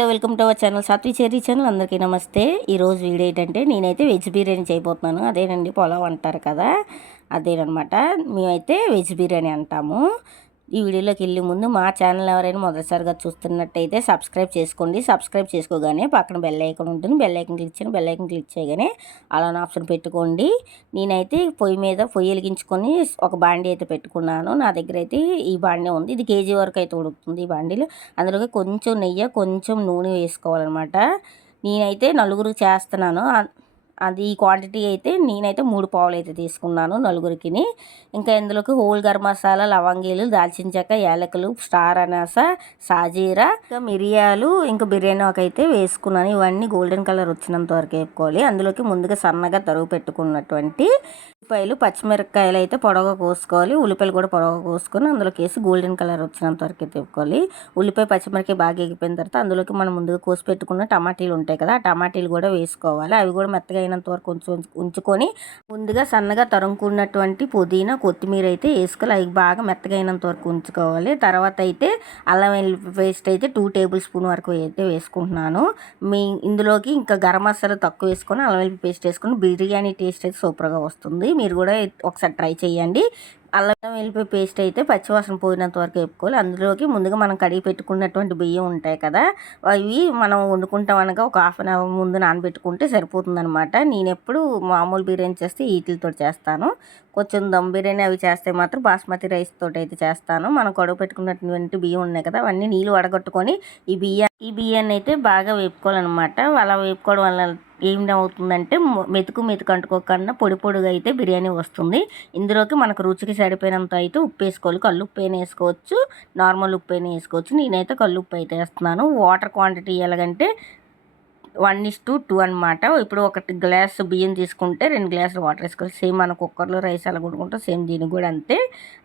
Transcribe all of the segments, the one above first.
Hello welcome to our channel Saatvi cherry channel. అందరికీ నమస్తే. ఈరోజు వీడియో ఏంటంటే నేనైతే వెజ్ బిర్యానీ చేయబోతున్నాను. అదేనండి పులావ్ అంటారు కదా, అదేనమాట. మేమైతే వెజ్ బిర్యానీ అంటాము. ఈ వీడియోలోకి వెళ్ళే ముందు మా ఛానల్ ఎవరైనా మొదటిసారిగా చూస్తున్నట్టయితే సబ్స్క్రైబ్ చేసుకోండి. సబ్స్క్రైబ్ చేసుకోగానే పక్కన బెల్ ఐకాన్ ఉంటుంది. బెల్ ఐకాన్ క్లిక్ చేయండి. బెల్ ఐకాన్ క్లిక్ చేయగానే అలానే ఆప్షన్ పెట్టుకోండి. నేనైతే పొయ్యి వెలిగించుకొని ఒక బాండీ అయితే పెట్టుకున్నాను. నా దగ్గర అయితే ఈ బాండీ ఉంది. ఇది కేజీ వరకు అయితే ఉడుకుతుంది ఈ బాండీలో. అందులోకి కొంచెం నెయ్యి, కొంచెం నూనె వేసుకోవాలన్నమాట. నేనైతే నలుగురు చేస్తున్నాను. అది క్వాంటిటీ అయితే నేనైతే 3 పావులు అయితే తీసుకున్నాను నలుగురికి. ఇంకా ఇందులోకి హోల్ గరం మసాలా, లవంగీలు, దాల్చిన చెక్క, యాలకులు, స్టార్ అనాస, సాజీరా, ఇంకా మిరియాలు, ఇంకా బిర్యానీ ఆకు అయితే వేసుకున్నాను. ఇవన్నీ గోల్డెన్ కలర్ వచ్చినంత వరకు వేపుకోవాలి. అందులోకి ముందుగా సన్నగా తరుగు పెట్టుకున్నటువంటి ఉల్లిపాయలు, పచ్చిమిరపకాయలు అయితే పొడవుగా కోసుకోవాలి. ఉల్లిపాయలు కూడా పొడవుగా కోసుకొని అందులోకి వేసి గోల్డెన్ కలర్ వచ్చినంత వరకు తిప్పుకోవాలి. ఉల్లిపాయ, పచ్చిమిరపకాయ బాగా ఎగిపోయిన తర్వాత అందులోకి మనం ముందుగా కోసి పెట్టుకున్న టమాటీలు ఉంటాయి కదా, ఆ టమాటీలు కూడా వేసుకోవాలి. అవి కూడా మెత్తగా అయినంత వరకు కొంచెం ఉంచుకొని ముందుగా సన్నగా తరుముకున్నటువంటి పుదీనా, కొత్తిమీర అయితే వేసుకోవాలి. అవి బాగా మెత్తగా అయినంత వరకు ఉంచుకోవాలి. తర్వాత అయితే అల్లం వెల్లుల్లి పేస్ట్ అయితే 2 టేబుల్ స్పూన్ వరకు అయితే వేసుకుంటున్నాను. ఇందులోకి ఇంకా గరం మసాలా తక్కువ వేసుకొని అల్లం వెల్లుల్లి పేస్ట్ వేసుకొని బిర్యానీ టేస్ట్ అయితే సూపర్గా వస్తుంది. మీరు కూడా ఒకసారి ట్రై చేయండి. అల్లం వెల్లిపాయ పేస్ట్ అయితే పచ్చివాసన పోయినంత వరకు వేపుకోవాలి. అందులోకి ముందుగా మనం కడిగి పెట్టుకున్నటువంటి బియ్యం ఉంటాయి కదా, అవి మనం వండుకుంటాం అనగా ఒక హాఫ్ అన్ అవర్ ముందు నానబెట్టుకుంటే సరిపోతుందనమాట. నేను ఎప్పుడు మామూలు బిర్యానీ చేస్తే వీటితో చేస్తాను. కొంచెం దమ్ బిర్యానీ అవి చేస్తే మాత్రం బాస్మతి రైస్ తోటి అయితే చేస్తాను. మనం కడుగు పెట్టుకున్నటువంటి బియ్యం ఉన్నాయి కదా, అవన్నీ నీళ్ళు వడగట్టుకొని ఈ బియ్యాన్ని అయితే బాగా వేపుకోవాలన్నమాట. అలా వేపుకోవడం వల్ల ఏమవుతుందంటే మెతుకు అంటుకోకుండా పొడి పొడిగా అయితే బిర్యానీ వస్తుంది. ఇందులోకి మనకు రుచికి సరిపోయినంత అయితే ఉప్పు వేసుకోవాలి. కళ్ళు ఉప్పు అయినా వేసుకోవచ్చు, నార్మల్ ఉప్పు అయినా వేసుకోవచ్చు. నేనైతే కళ్ళు ఉప్పు అయితే వేస్తున్నాను. వాటర్ క్వాంటిటీ ఎలాగంటే 1:2 అనమాట. ఇప్పుడు 1 గ్లాసు బియ్యం తీసుకుంటే 2 గ్లాసులు వాటర్ వేసుకోవాలి. సేమ్ మన కుక్కర్లో రైస్ ఎలా కొనుక్కుంటాం సేమ్ దీనికి కూడా అంతే.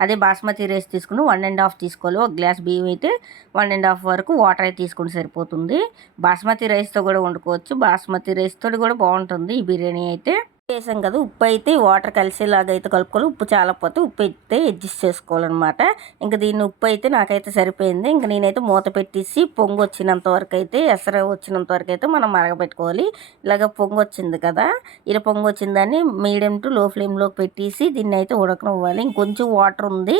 అదే బాస్మతి రైస్ తీసుకుని 1.5 తీసుకోవాలి. 1 గ్లాస్ బియ్యం అయితే 1.5 వరకు వాటర్ అయితే తీసుకుంటే సరిపోతుంది. బాస్మతి రైస్తో కూడా వండుకోవచ్చు. బాస్మతి రైస్తో కూడా బాగుంటుంది ఈ బిర్యానీ అయితే. వేసాం కదా, ఉప్పు అయితే వాటర్ కలిసేలాగా అయితే కలుపుకోవాలి. ఉప్పు చాలా పోతే ఉప్పు అయితే అడ్జస్ట్ చేసుకోవాలన్నమాట. ఇంకా దీన్ని ఉప్పు అయితే నాకైతే సరిపోయింది. ఇంకా నేనైతే మూత పెట్టేసి పొంగు వచ్చినంత వరకు అయితే ఎసరు వచ్చినంత వరకు అయితే మనం మరగపెట్టుకోవాలి. ఇలాగ పొంగు వచ్చింది కదా, ఇలా పొంగు వచ్చిందని మీడియం టు లో ఫ్లేమ్లోకి పెట్టేసి దీన్ని అయితే ఉడకనివ్వాలి. ఇంకొంచెం వాటర్ ఉంది,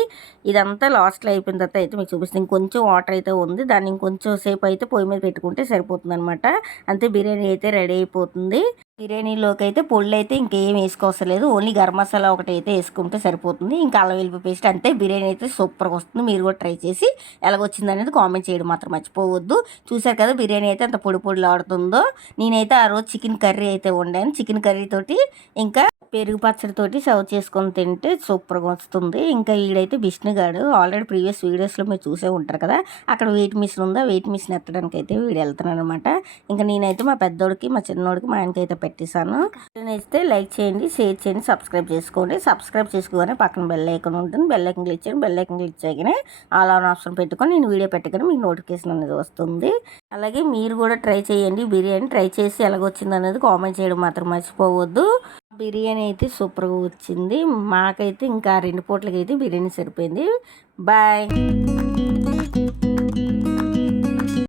ఇదంతా లాస్ట్లో అయిపోయిన తర్వాత అయితే మీకు చూపిస్తుంది. ఇంకొంచెం వాటర్ అయితే ఉంది, దాన్ని ఇంకొంచెం సేపు అయితే పొయ్యి మీద పెట్టుకుంటే సరిపోతుంది అనమాట. అంతే, బిర్యానీ అయితే రెడీ అయిపోతుంది. బిర్యానీలోకి అయితే పొళ్ళు అయితే ఇంకేం వేసుకోవసరం లేదు. ఓన్లీ గరం మసాలా ఒకటి అయితే వేసుకుంటే సరిపోతుంది. ఇంకా అల్లం వెల్లుల్లి పేస్ట్ అంతే. బిర్యానీ అయితే సూపర్గా వస్తుంది. మీరు కూడా ట్రై చేసి ఎలాగొచ్చింది అనేది కామెంట్ చేయడం మాత్రం మర్చిపోవద్దు. చూసారు కదా బిర్యానీ అయితే అంత పొడి పొడిలాడుతుందో. నేనైతే ఆ రోజు చికెన్ కర్రీ అయితే వండాను. చికెన్ కర్రీ తోటి ఇంకా పెరుగు పచ్చడితోటి సర్వ్ చేసుకొని తింటే సూపర్గా వస్తుంది. ఇంకా వీడైతే విష్ణుగాడు ఆల్రెడీ ప్రీవియస్ వీడియోస్లో మీరు చూసే ఉంటారు కదా, అక్కడ వెయిట్ మిషన్ ఉందా, వెయిట్ మిషన్ ఎత్తడానికి అయితే వీడు వెళ్తున్నాను అనమాట. ఇంకా నేనైతే మా పెద్దోడికి, మా చిన్నోడికి, మా ఆయనకి అయితే పెట్టేశాను. నచ్చితే లైక్ చేయండి, షేర్ చేయండి, సబ్స్క్రైబ్ చేసుకోండి. సబ్స్క్రైబ్ చేసుకోగానే పక్కన బెల్ ఐకాన్ ఉంటుంది. బెల్ ఐకాన్ క్లిక్ చేయండి. బెల్ ఐకాన్ క్లిక్ చేయగానే ఆల్ ఆన్ ఆప్షన్ పెట్టుకొని నేను వీడియో పెట్టగానే మీకు నోటిఫికేషన్ అనేది వస్తుంది. అలాగే మీరు కూడా ట్రై చేయండి. బిర్యానీ ట్రై చేసి ఎలాగొచ్చింది అనేది కామెంట్ చేయడం మాత్రం మర్చిపోవద్దు. బిర్యానీ అయితే సూపర్గా వచ్చింది. మాకైతే ఇంకా 2 పూటలకి అయితే బిర్యానీ సరిపోయింది. బాయ్.